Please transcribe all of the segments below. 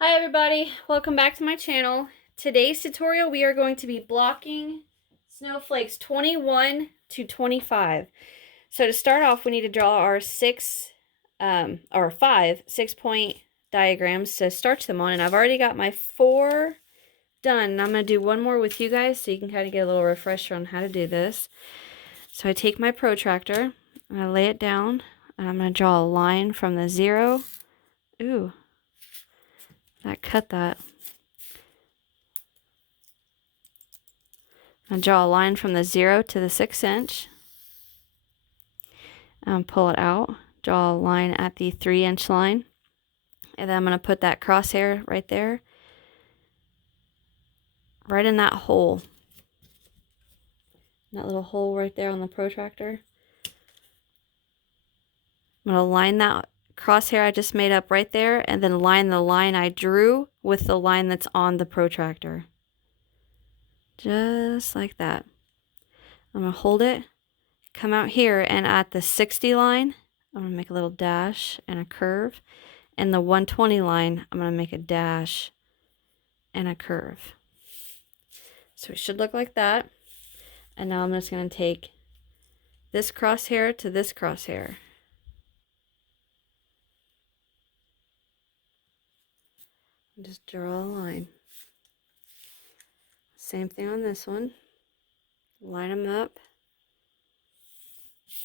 Hi everybody, welcome back to my channel. Today's tutorial we are going to be blocking snowflakes 21 to 25. So to start off we need to draw our five 6-point diagrams to starch them on, and I've already got my 4 done. And I'm going to do one more with you guys so you can kind of get a little refresher on how to do this. So I take my protractor and I lay it down and I'm going to draw a line from the 0. Ooh, that cut that. I draw a line from the 0 to the 6 inch. Pull it out. Draw a line at the 3 inch line. And then I'm going to put that crosshair right there. Right in that hole. That little hole right there on the protractor. I'm going to line that crosshair I just made up right there. And then line the line I drew with the line that's on the protractor. Just like that. I'm going to hold it. Come out here, and at the 60 line, I'm going to make a little dash and a curve. And the 120 line, I'm going to make a dash and a curve. So it should look like that. And now I'm just going to take this crosshair to this crosshair. And just draw a line. Same thing on this one. Line them up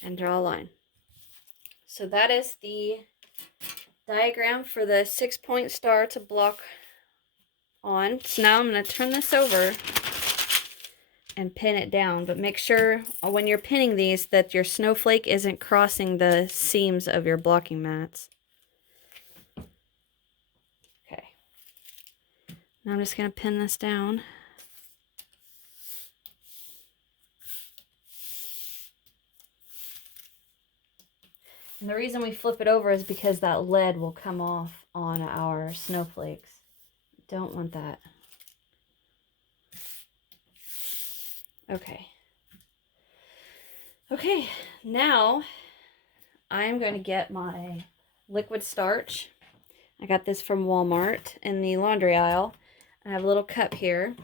and draw a line. So that is the diagram for the 6-point star to block on. So now I'm going to turn this over and pin it down, but make sure when you're pinning these that your snowflake isn't crossing the seams of your blocking mats. Okay. Now I'm just going to pin this down. And the reason we flip it over is because that lead will come off on our snowflakes. Don't want that. Okay. Okay, now I'm going to get my liquid starch. I got this from Walmart in the laundry aisle. I have a little cup here.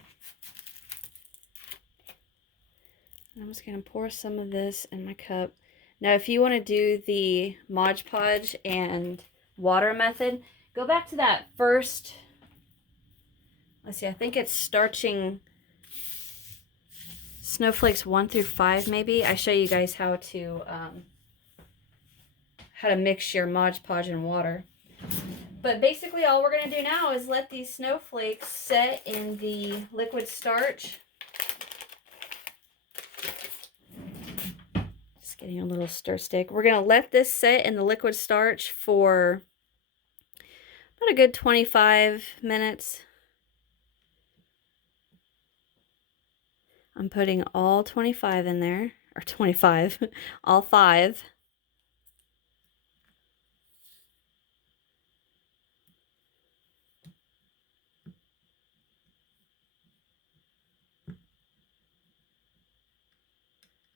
I'm just going to pour some of this in my cup. Now, if you want to do the Modge Podge and water method, go back to that first, let's see, I think it's Starching Snowflakes 1 through 5 maybe. I show you guys how to mix your Modge Podge and water. But basically all we're going to do now is let these snowflakes set in the liquid starch. Getting a little stir stick. We're going to let this set in the liquid starch for about a good 25 minutes. I'm putting all 25 in there, or 25, all 5.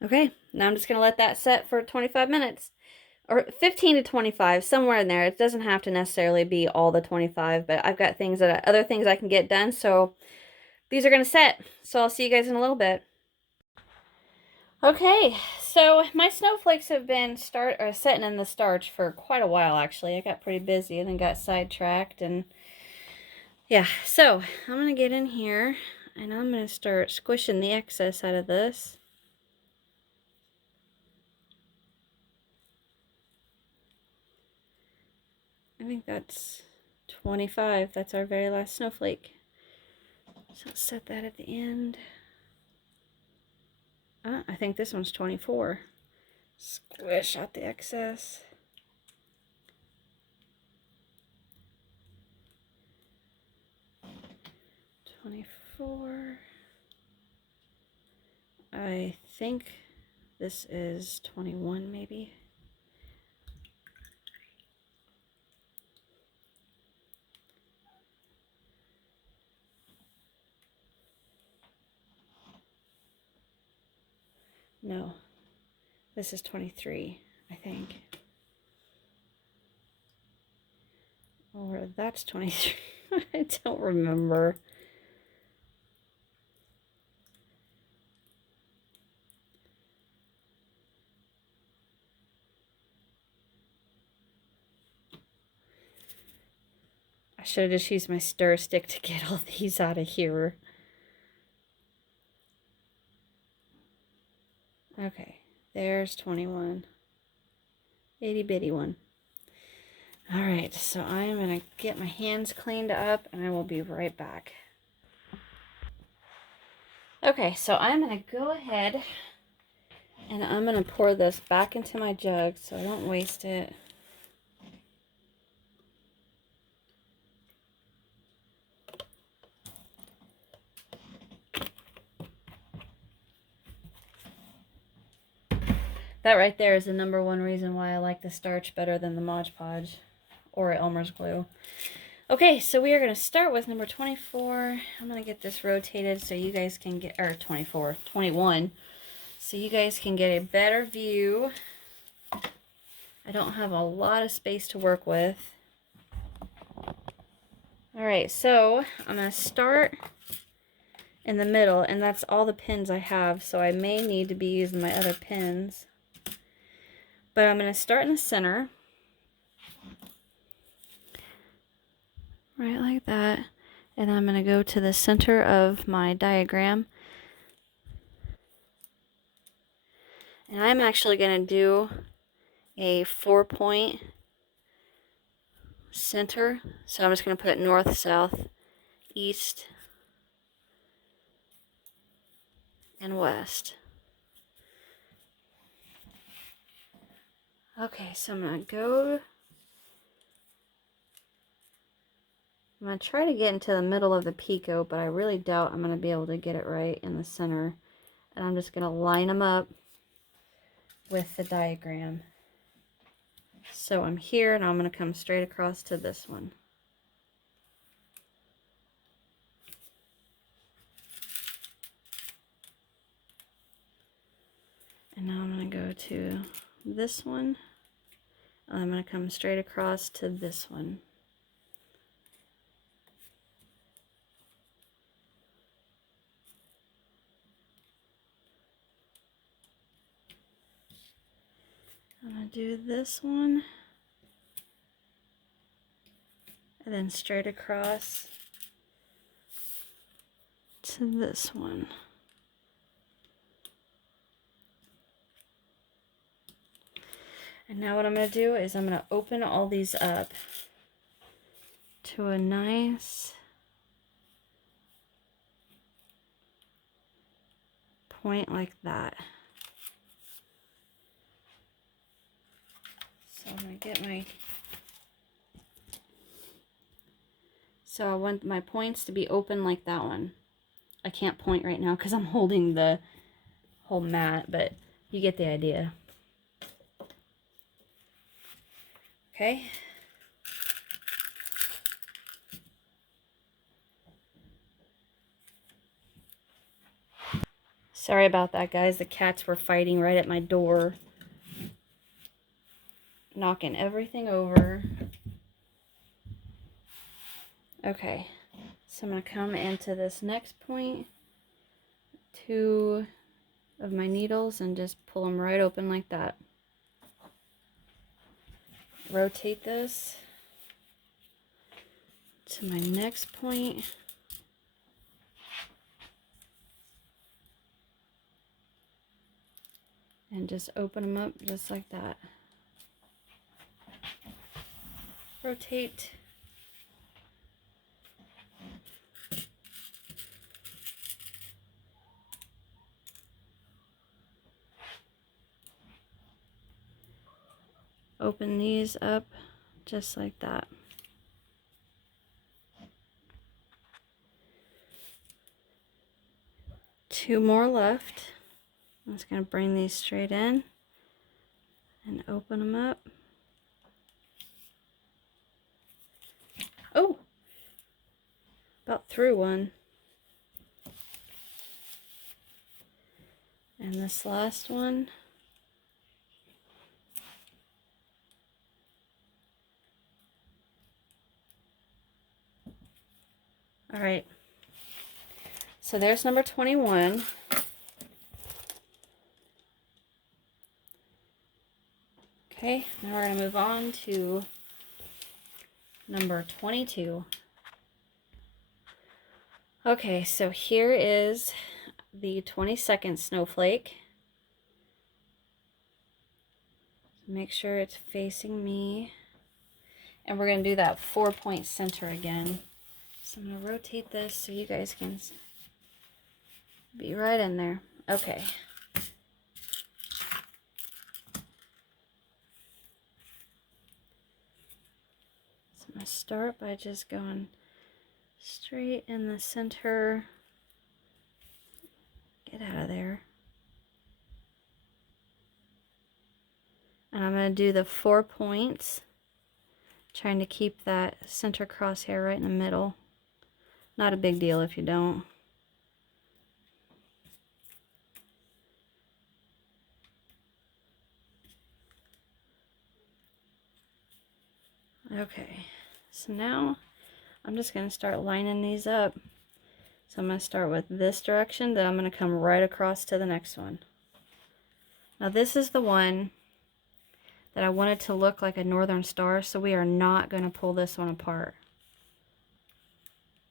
Okay, now I'm just going to let that set for 25 minutes. Or 15 to 25, somewhere in there. It doesn't have to necessarily be all the 25, but I've got other things I can get done, so these are going to set. So I'll see you guys in a little bit. Okay, so my snowflakes have been setting in the starch for quite a while, actually. I got pretty busy and then got sidetracked, and yeah, so I'm going to get in here and I'm going to start squishing the excess out of this. I think that's 25. That's our very last snowflake. So let's set that at the end. I think this one's 24. Squish out the excess. I think this is 21 maybe. No, this is 23, I think. Or that's 23. I don't remember. I should have just used my stir stick to get all these out of here. Okay, there's 21. Itty bitty one. Alright, so I am going to get my hands cleaned up and I will be right back. Okay, so I'm going to go ahead and I'm going to pour this back into my jug so I don't waste it. That right there is the #1 reason why I like the Starch better than the Modge Podge or Elmer's glue. Okay, so we are going to start with number 24. I'm going to get this rotated so you guys can get, or 24, 21, so you guys can get a better view. I don't have a lot of space to work with. Alright, so I'm going to start in the middle, and that's all the pins I have, so I may need to be using my other pins. But I'm going to start in the center, right like that, and I'm going to go to the center of my diagram. And I'm actually going to do a 4-point center, so I'm just going to put it north, south, east, and west. Okay, so I'm going to try to get into the middle of the picot, but I really doubt I'm going to be able to get it right in the center. And I'm just going to line them up with the diagram. So I'm here, and I'm going to come straight across to this one. And now I'm going to go to this one. I'm going to come straight across to this one. I'm going to do this one. And then straight across to this one. And now what I'm going to do is I'm going to open all these up to a nice point like that. So I'm going to get my... So I want my points to be open like that one. I can't point right now because I'm holding the whole mat, but you get the idea. Okay. Sorry about that, guys. The cats were fighting right at my door, knocking everything over. Okay, so I'm going to come into this next point, 2 of my needles, and just pull them right open like that. Rotate this to my next point. And just open them up just like that. Rotate. Open these up just like that. Two more left. I'm just going to bring these straight in and open them up. Oh! About through one. And this last one. All right, so there's number 21. Okay, now we're going to move on to number 22. Okay, so here is the 22nd snowflake. Make sure it's facing me. And we're going to do that 4-point center again. So I'm going to rotate this so you guys can be right in there. Okay. So I'm going to start by just going straight in the center. Get out of there. And I'm going to do the 4 points, trying to keep that center crosshair right in the middle. Not a big deal if you don't. Okay, so now I'm just going to start lining these up. So I'm going to start with this direction, then I'm going to come right across to the next one. Now this is the one that I wanted to look like a northern star, so we are not going to pull this one apart.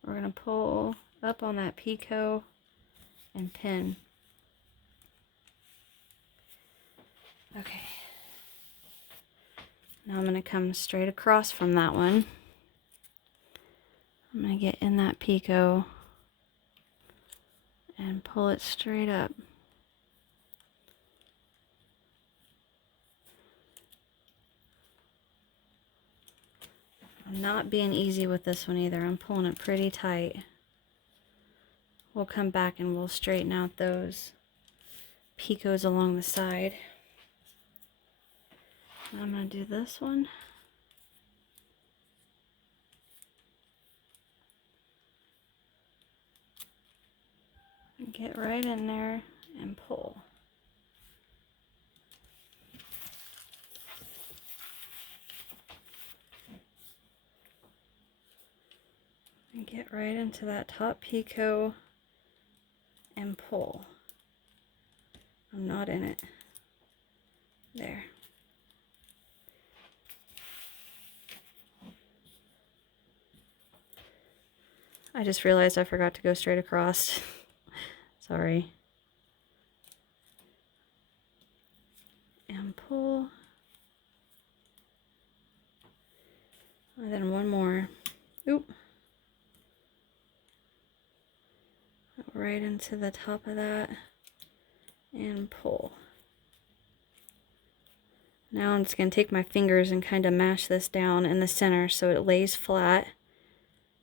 We're going to pull up on that picot and pin. Okay. Now I'm going to come straight across from that one. I'm going to get in that picot and pull it straight up. I'm not being easy with this one either. I'm pulling it pretty tight. We'll come back and we'll straighten out those picots along the side. I'm going to do this one. And get right in there and pull. And get right into that top picot and pull. I'm not in it. There. I just realized I forgot to go straight across. Sorry. And pull. And then one more. Oop. Right into the top of that and pull. Now I'm just going to take my fingers and kind of mash this down in the center so it lays flat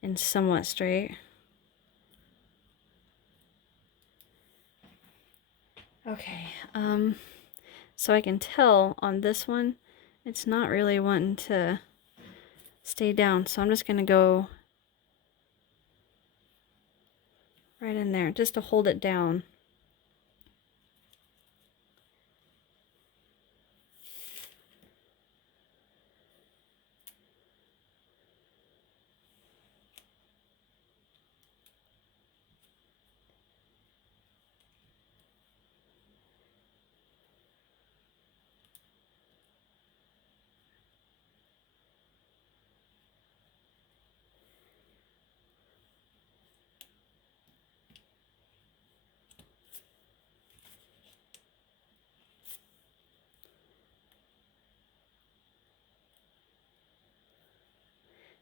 and somewhat straight. Okay, so I can tell on this one it's not really wanting to stay down, so I'm just going to go right in there just to hold it down.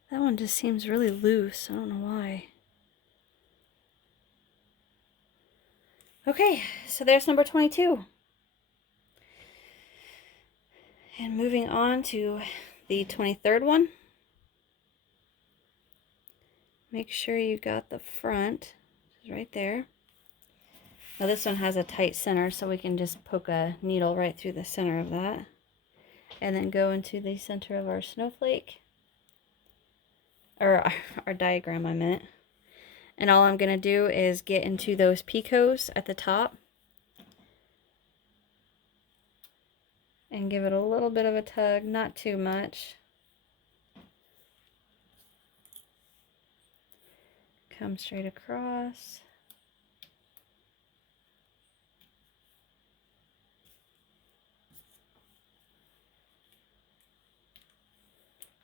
That one just seems really loose. I don't know why. Okay, so there's number 22. And moving on to the 23rd one. Make sure you got the front, which is right there. Now this one has a tight center, so we can just poke a needle right through the center of that. And then go into the center of our snowflake. Or our diagram, I meant. And all I'm going to do is get into those picots at the top. And give it a little bit of a tug, not too much. come straight across.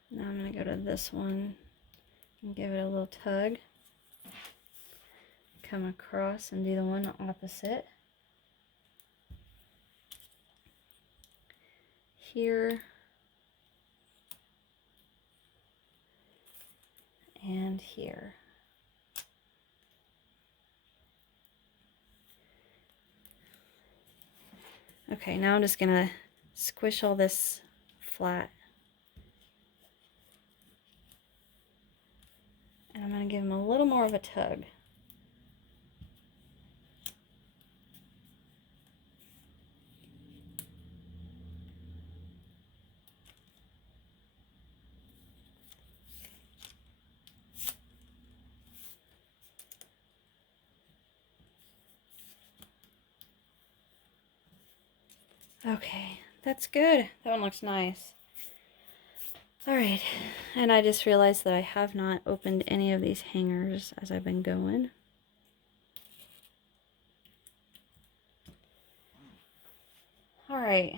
Now I'm going to go to this one and give it a little tug. Come across and do the one opposite. Here. And here. Okay, now I'm just going to squish all this flat. And I'm going to give them a little more of a tug. Okay, that's good. That one looks nice. Alright, and I just realized that I have not opened any of these hangers as I've been going. Alright,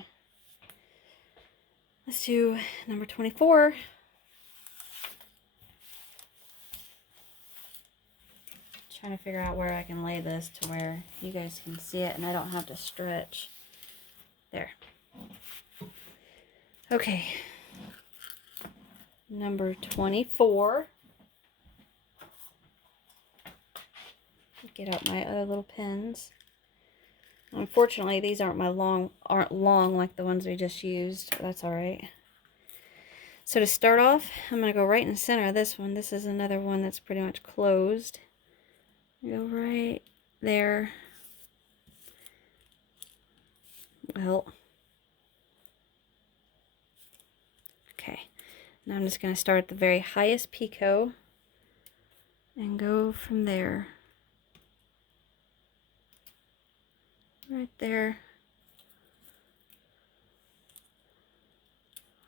let's do number 24. Trying to figure out where I can lay this to where you guys can see it and I don't have to stretch. There. Okay. Number 24. Get out my other little pins. Unfortunately, these aren't long like the ones we just used. That's all right. So to start off, I'm going to go right in the center of this one. This is another one that's pretty much closed. Go right there. Well, okay. Now I'm just going to start at the very highest picot and go from there. Right there.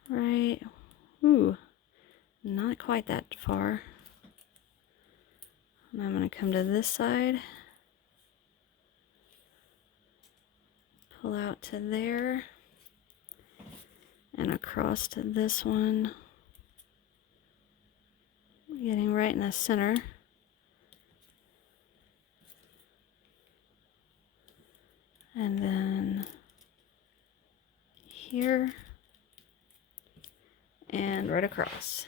Right. Ooh, not quite that far. Now I'm going to come to this side. Pull out to there. And across to this one. Getting right in the center. And then here. And right across.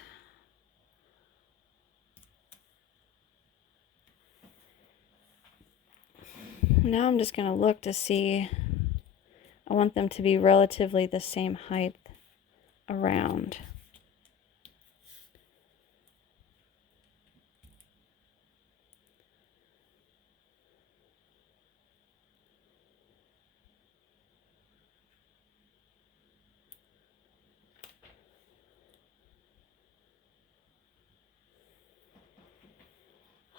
Now I'm just going to look to see, I want them to be relatively the same height around.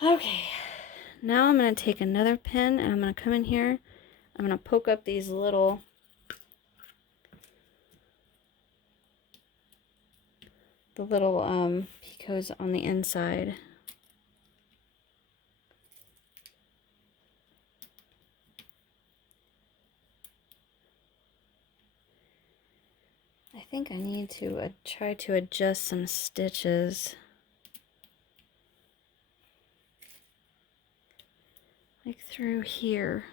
Okay, now I'm going to take another pin and I'm going to come in here. I'm going to poke up these little picots on the inside. I think I need to try to adjust some stitches. Like through here.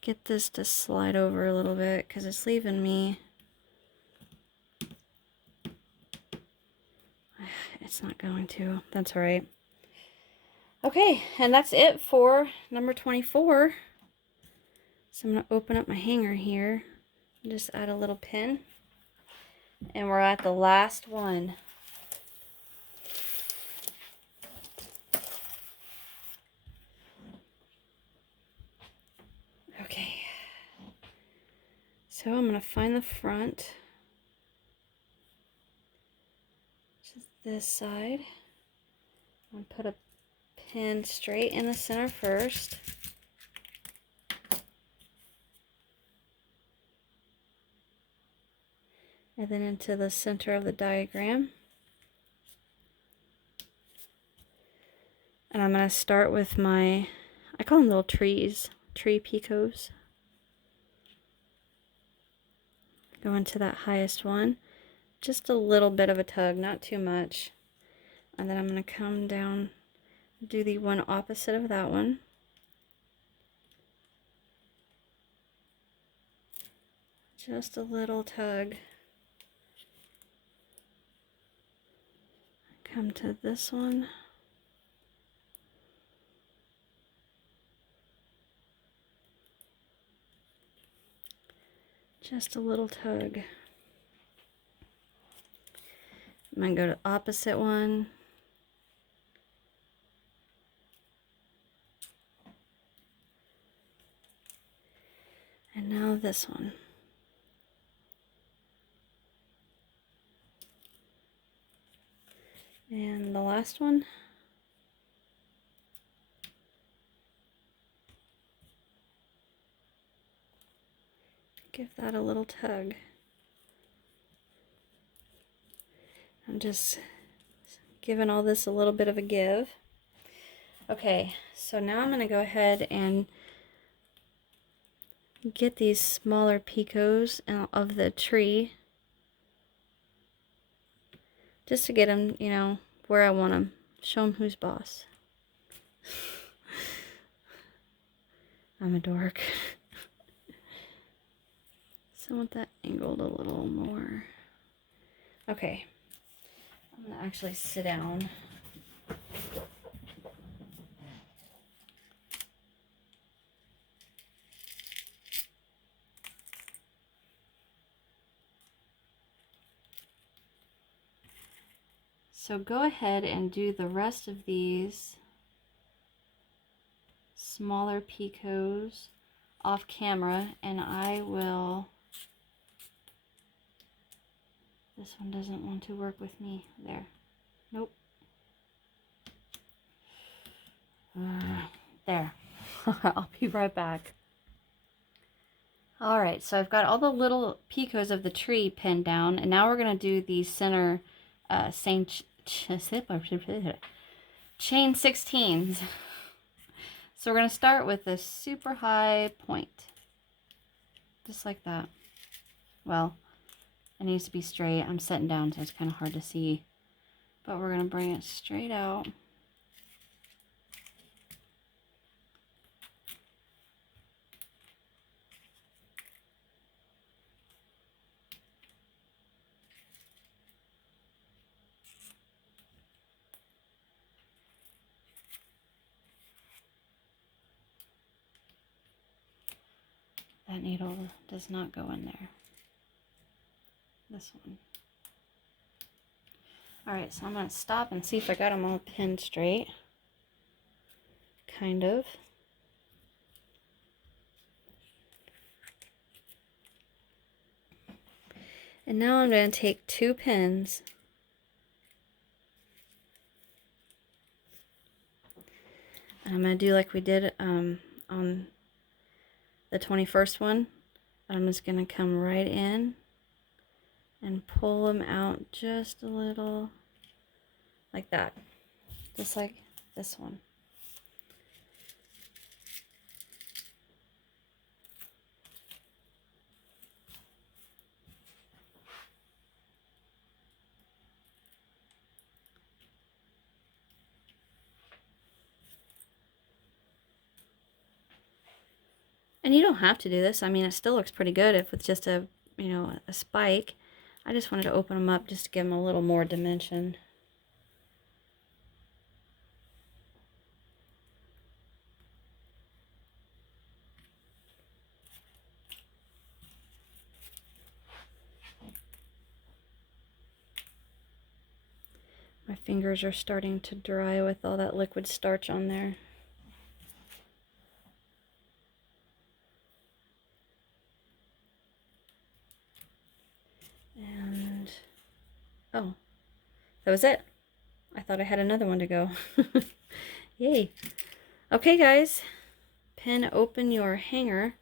Get this to slide over a little bit because it's leaving me. It's not going to. That's all right. Okay, and that's it for number 24. So I'm going to open up my hanger here and just add a little pin. And we're at the last one. Okay. So I'm going to find the front. Just this side. I'm going to put a pin straight in the center first. And then into the center of the diagram. And I'm going to start with my, I call them little trees, tree picots. Go into that highest one. Just a little bit of a tug, not too much. And then I'm going to come down, do the one opposite of that one. Just a little tug. Come to this one. Just a little tug. I'm going to go to the opposite one. And now this one. And the last one. Give that a little tug. I'm just giving all this a little bit of a give. Okay, so now I'm going to go ahead and get these smaller picots of the tree. Just to get them, you know, where I want them. Show them who's boss. I'm a dork. So I want that angled a little more. Okay. I'm going to actually sit down. So go ahead and do the rest of these smaller picots off camera, and I will... This one doesn't want to work with me. There. Nope. There. I'll be right back. Alright, so I've got all the little picots of the tree pinned down, and now we're going to do the center chain 16s. So we're going to start with a super high point. Just like that. Well, it needs to be straight. I'm sitting down, so it's kind of hard to see. But we're going to bring it straight out. That needle does not go in there. This one. Alright, so I'm going to stop and see if I got them all pinned straight. Kind of. And now I'm going to take 2 pins. And I'm going to do like we did on the 21st one. I'm just going to come right in and pull them out just a little like that. Just like this one. And you don't have to do this. I mean, it still looks pretty good if it's just a, you know, a spike. I just wanted to open them up just to give them a little more dimension. My fingers are starting to dry with all that liquid starch on there. And, oh, that was it. I thought I had another one to go. Yay. Okay, guys, pin open your hanger.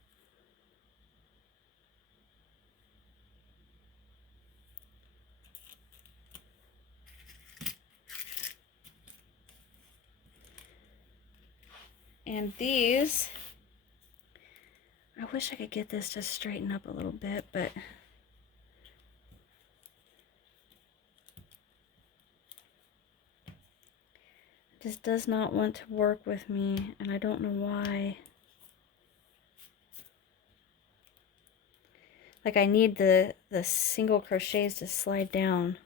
And these, I wish I could get this to straighten up a little bit, but it just does not want to work with me, and I don't know why. Like, I need the single crochets to slide down.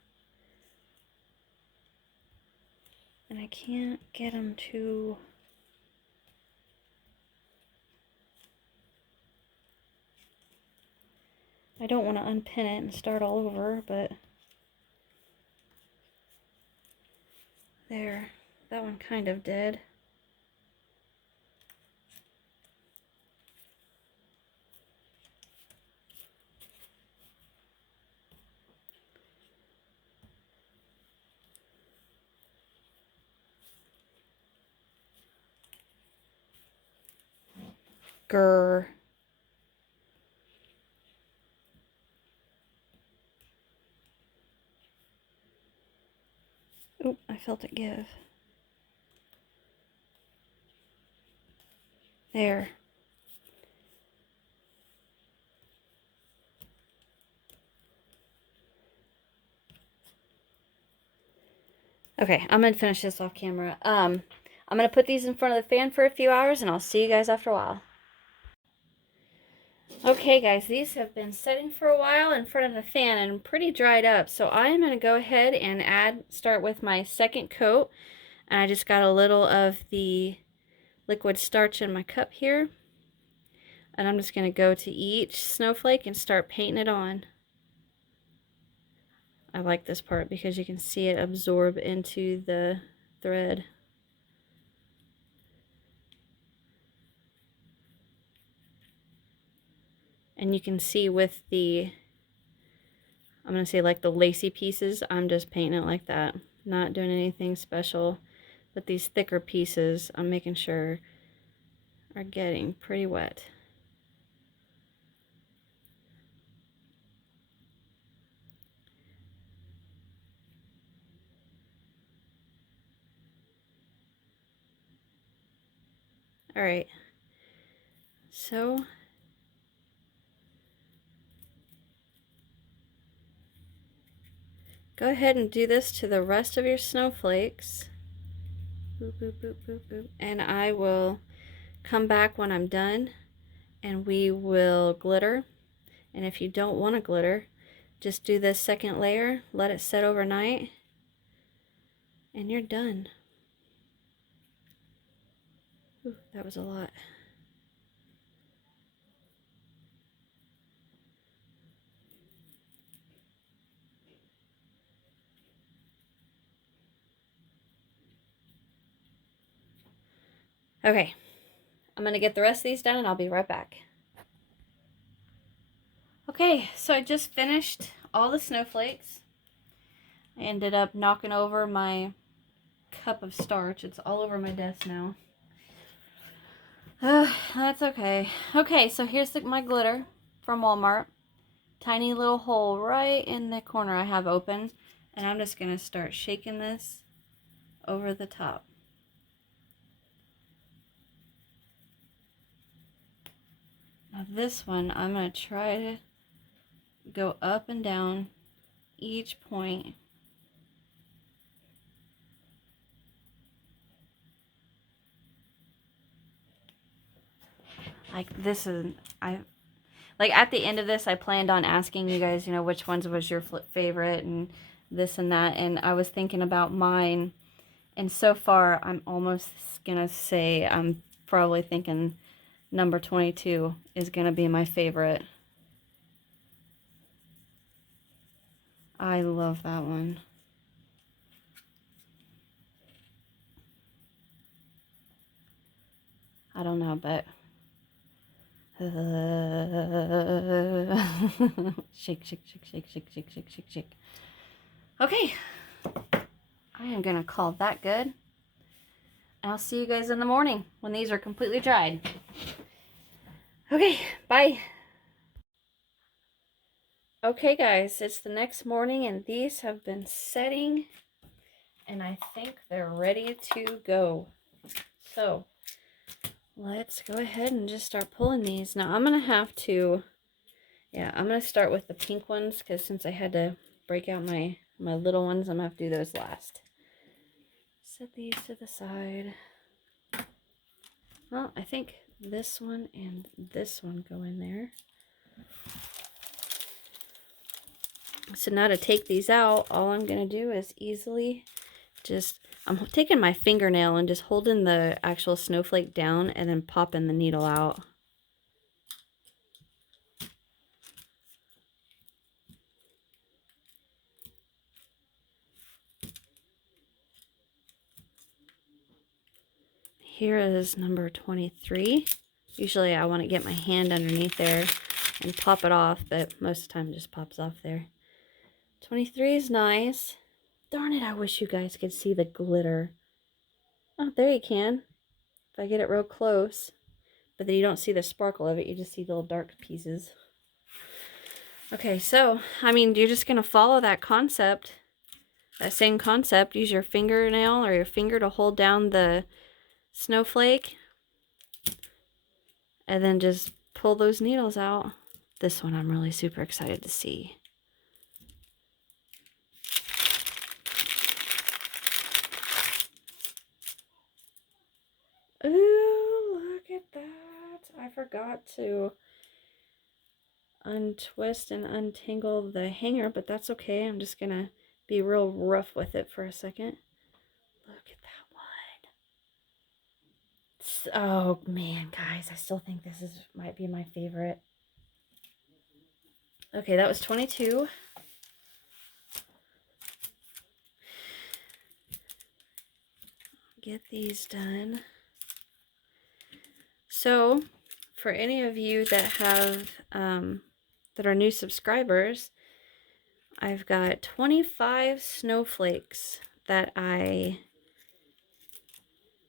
And I can't get them to... I don't want to unpin it and start all over, but... There. That one kind of did. Grr. Oop, I felt it give. There. Okay, I'm gonna finish this off camera. I'm gonna put these in front of the fan for a few hours, and I'll see you guys after a while. Okay guys, these have been sitting for a while in front of the fan and pretty dried up. So I am going to go ahead and start with my second coat. And I just got a little of the liquid starch in my cup here. And I'm just going to go to each snowflake and start painting it on. I like this part because you can see it absorb into the thread. And you can see with the, I'm going to say like the lacy pieces, I'm just painting it like that. Not doing anything special. But these thicker pieces, I'm making sure are getting pretty wet. All right. So go ahead and do this to the rest of your snowflakes. Boop, boop, boop, boop, boop. And I will come back when I'm done and we will glitter. And if you don't want to glitter, just do this second layer, let it set overnight, and you're done. Ooh, that was a lot. Okay, I'm gonna get the rest of these done and I'll be right back. Okay, so I just finished all the snowflakes. I ended up knocking over my cup of starch. It's all over my desk now. That's okay. Okay, so here's my glitter from Walmart. Tiny little hole right in the corner I have open. And I'm just going to start shaking this over the top. Now this one, I'm going to try to go up and down each point. Like this is, like at the end of this, I planned on asking you guys, you know, which ones was your favorite and this and that. And I was thinking about mine. And so far, I'm almost going to say I'm probably thinking number 22 is going to be my favorite. I love that one. I don't know, but shake, shake, shake, shake, shake, shake, shake, shake, shake. Okay, I am gonna call that good. I'll see you guys in the morning when these are completely dried. Okay, bye. Okay guys, it's the next morning and these have been setting and I think they're ready to go. So let's go ahead and just start pulling these. Now I'm going to have to, yeah, I'm going to start with the pink ones because since I had to break out my little ones, I'm going to have to do those last. Set these to the side. Well, I think this one and this one go in there. So now to take these out, all I'm going to do is easily just, I'm taking my fingernail and just holding the actual snowflake down and then popping the needle out. Here is number 23. Usually I want to get my hand underneath there and pop it off, but most of the time it just pops off there. 23 is nice. Darn it, I wish you guys could see the glitter. Oh, there you can. If I get it real close. But then you don't see the sparkle of it, you just see little dark pieces. Okay, so, I mean, you're just going to follow that concept, that same concept. Use your fingernail or your finger to hold down the snowflake. And then just pull those needles out. This one I'm really super excited to see. Ooh, look at that. I forgot to untwist and untangle the hanger, but that's okay. I'm just going to be real rough with it for a second. Look at that one. Oh man, guys, I still think this might be my favorite. Okay, that was 22. Get these done. So, for any of you that have that are new subscribers, I've got 25 snowflakes that I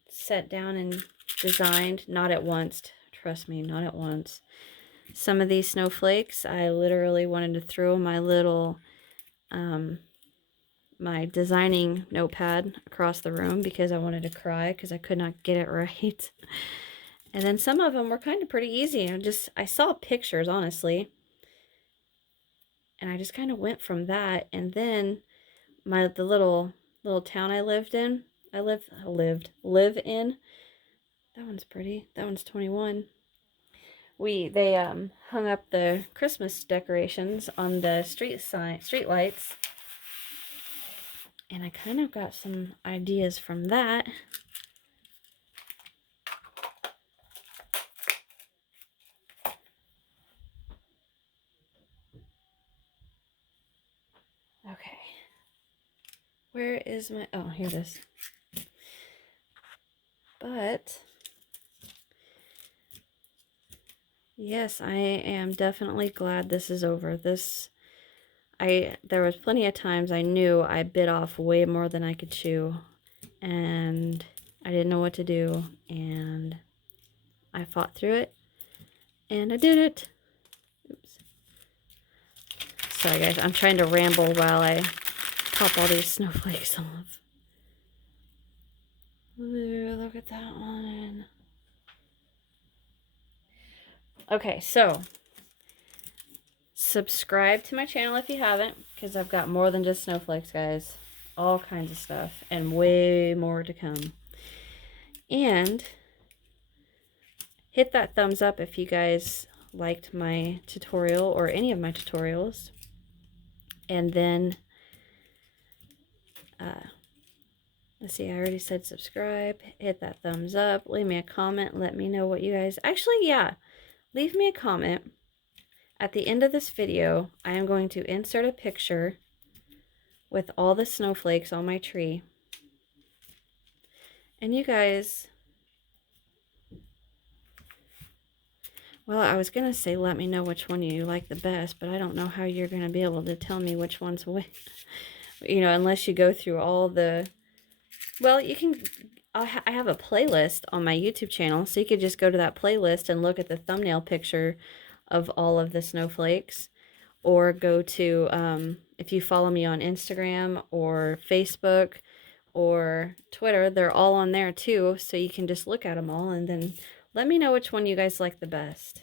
set down and designed, not at once. Trust me, not at once. Some of these snowflakes, I literally wanted to throw my little my designing notepad across the room because I wanted to cry because I could not get it right. And then some of them were kind of pretty easy. I saw pictures, honestly. And I just kind of went from that. And then the little town I lived in, live in. That one's pretty. That one's 21. They hung up the Christmas decorations on the street lights. And I kind of got some ideas from that. Okay. Where is my, oh, here it is. But yes, I am definitely glad this is over. There was plenty of times I knew I bit off way more than I could chew, and I didn't know what to do, and I fought through it, and I did it. Oops. Sorry guys, I'm trying to ramble while I pop all these snowflakes off. Ooh, look at that one. Okay, so subscribe to my channel if you haven't, because I've got more than just snowflakes, guys. All kinds of stuff, and way more to come. And hit that thumbs up if you guys liked my tutorial or any of my tutorials. And then, let's see, I already said subscribe. Hit that thumbs up. Leave me a comment. Let me know what you guys... Actually, yeah. Leave me a comment. At the end of this video, I am going to insert a picture with all the snowflakes on my tree. And you guys... Well, I was going to say let me know which one you like the best, but I don't know how you're going to be able to tell me which one's which. You know, unless you go through all the... Well, you can... I have a playlist on my YouTube channel, so you could just go to that playlist and look at the thumbnail picture of all of the snowflakes. Or go to, if you follow me on Instagram or Facebook or Twitter, they're all on there too, so you can just look at them all and then Let me know which one you guys like the best.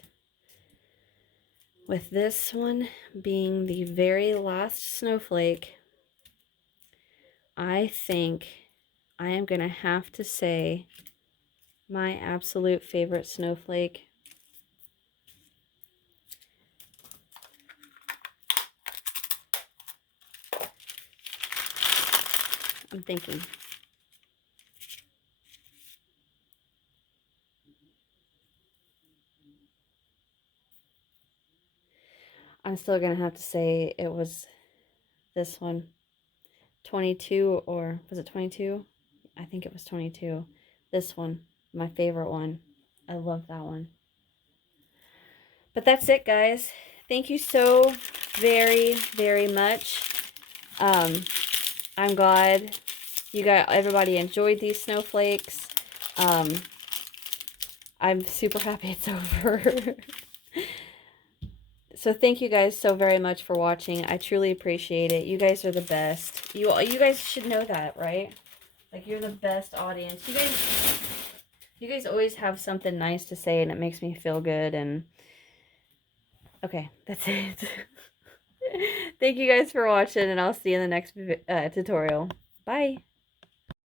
With this one being the very last snowflake, I think I am going to have to say my absolute favorite snowflake. I'm thinking. I'm still going to have to say it was this one. 22, or was it 22? I think it was 22. This one, my favorite one. I love that one. But that's it, guys. Thank you so very, very much. I'm glad everybody enjoyed these snowflakes. I'm super happy it's over. So thank you guys so very much for watching. I truly appreciate it. You guys are the best. You guys should know that, right? Like, you're the best audience. You guys always have something nice to say, and it makes me feel good. And okay, that's it. Thank you guys for watching, and I'll see you in the next tutorial. Bye.